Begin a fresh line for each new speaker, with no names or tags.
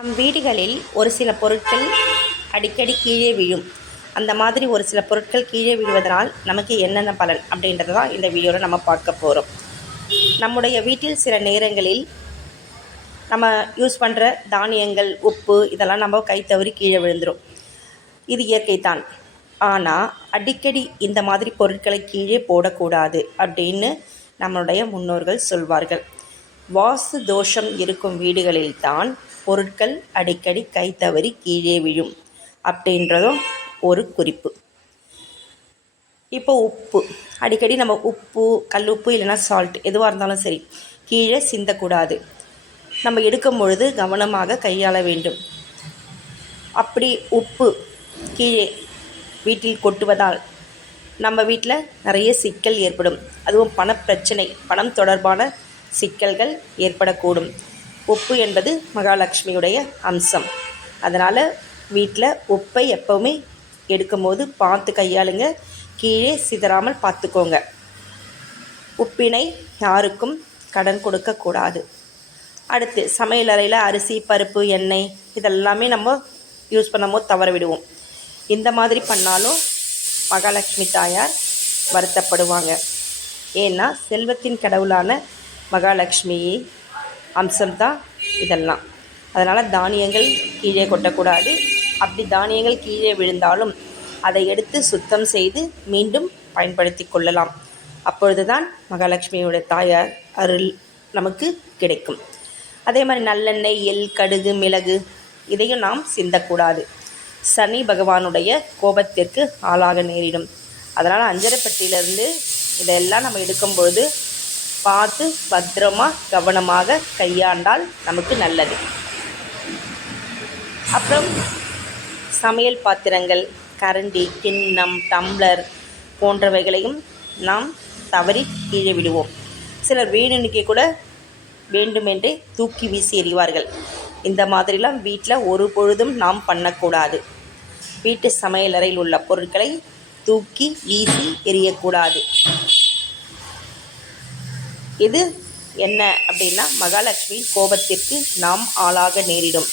நம் வீடுகளில் ஒரு சில பொருட்கள் அடிக்கடி கீழே விழும். அந்த மாதிரி ஒரு சில பொருட்கள் கீழே விழுவதனால் நமக்கு என்னென்ன பலன் அப்படின்றத தான் இந்த வீடியோவில் நம்ம பார்க்க போகிறோம் நம்முடைய வீட்டில் சில நேரங்களில் நம்ம யூஸ் பண்ணுற தானியங்கள் உப்பு இதெல்லாம் நம்ம கை தவறி கீழே விழுந்துடும் இது இயற்கை தான் ஆனால் அடிக்கடி இந்த மாதிரி பொருட்களை கீழே போடக்கூடாது அப்படின்னு நம்மளுடைய முன்னோர்கள் சொல்வார்கள். வாஸ்து தோஷம் இருக்கும் வீடுகளில்தான் பொருட்கள் அடிக்கடி கை தவறி கீழே விழும் அப்படின்றதும் ஒரு குறிப்பு. இப்போ உப்பு. அடிக்கடி நம்ம உப்பு கல் உப்பு இல்லைன்னா சால்ட் எதுவாக இருந்தாலும் சரி கீழே சிந்தக்கூடாது. நம்ம எடுக்கும் பொழுது கவனமாக கையாள வேண்டும். அப்படி உப்பு கீழே வீட்டில் கொட்டுவதால் நம்ம வீட்டில் நிறைய சிக்கல் ஏற்படும். அதுவும் பணப்பிரச்சனை பணம் தொடர்பான சிக்கல்கள் ஏற்படக்கூடும். உப்பு என்பது மகாலட்சுமியுடைய அம்சம். அதனால் வீட்டில் உப்பை எப்போவுமே எடுக்கும்போது பார்த்து கையாளுங்க. கீழே சிதறாமல் பார்த்துக்கோங்க. உப்பினை யாருக்கும் கடன் கொடுக்கக்கூடாது அடுத்து சமையலறையில் அரிசி பருப்பு எண்ணெய் இதெல்லாமே நம்ம யூஸ் பண்ணும்போது தவற விடுவோம். இந்த மாதிரி பண்ணாலும் மகாலட்சுமி தாயார் வருத்தப்படுவாங்க. ஏன்னா செல்வத்தின் கடவுளான மகாலட்சுமி அம்சம்தான் இதெல்லாம். அதனால் தானியங்கள் கீழே கொட்டக்கூடாது. அப்படி தானியங்கள் கீழே விழுந்தாலும் அதை எடுத்து சுத்தம் செய்து மீண்டும் பயன்படுத்தி கொள்ளலாம். அப்பொழுது தான் மகாலட்சுமியோட தாயார் அருள் நமக்கு கிடைக்கும். அதே மாதிரி நல்லெண்ணெய் எள் கடுகு மிளகு இதையும் நாம் சிந்தக்கூடாது. சனி பகவானுடைய கோபத்திற்கு ஆளாக நேரிடும். அதனால் அஞ்சரைப்பட்டியிலேருந்து இதெல்லாம் நம்ம எடுக்கும் பொழுது பார்த்து பத்திரமா கவனமாக கையாண்டால் நமக்கு நல்லது. அப்புறம் சமையல் பாத்திரங்கள் கரண்டி கிண்ணம் டம்ளர் போன்றவைகளையும் நாம் தவறி கீழே விடுவோம். சிலர் வேணுனுக்கே கூட வேண்டுமென்றே தூக்கி வீசி எறிவார்கள். இந்த மாதிரிலாம் வீட்டில் ஒரு பொழுதும் நாம் பண்ணக்கூடாது. வீட்டு சமையலறையில் உள்ள பொருட்களை தூக்கி வீசி எறியக்கூடாது. இது என்ன அப்படின்னா மகாலட்சுமி கோபத்திற்கு நாம் ஆளாக நேரிடும்.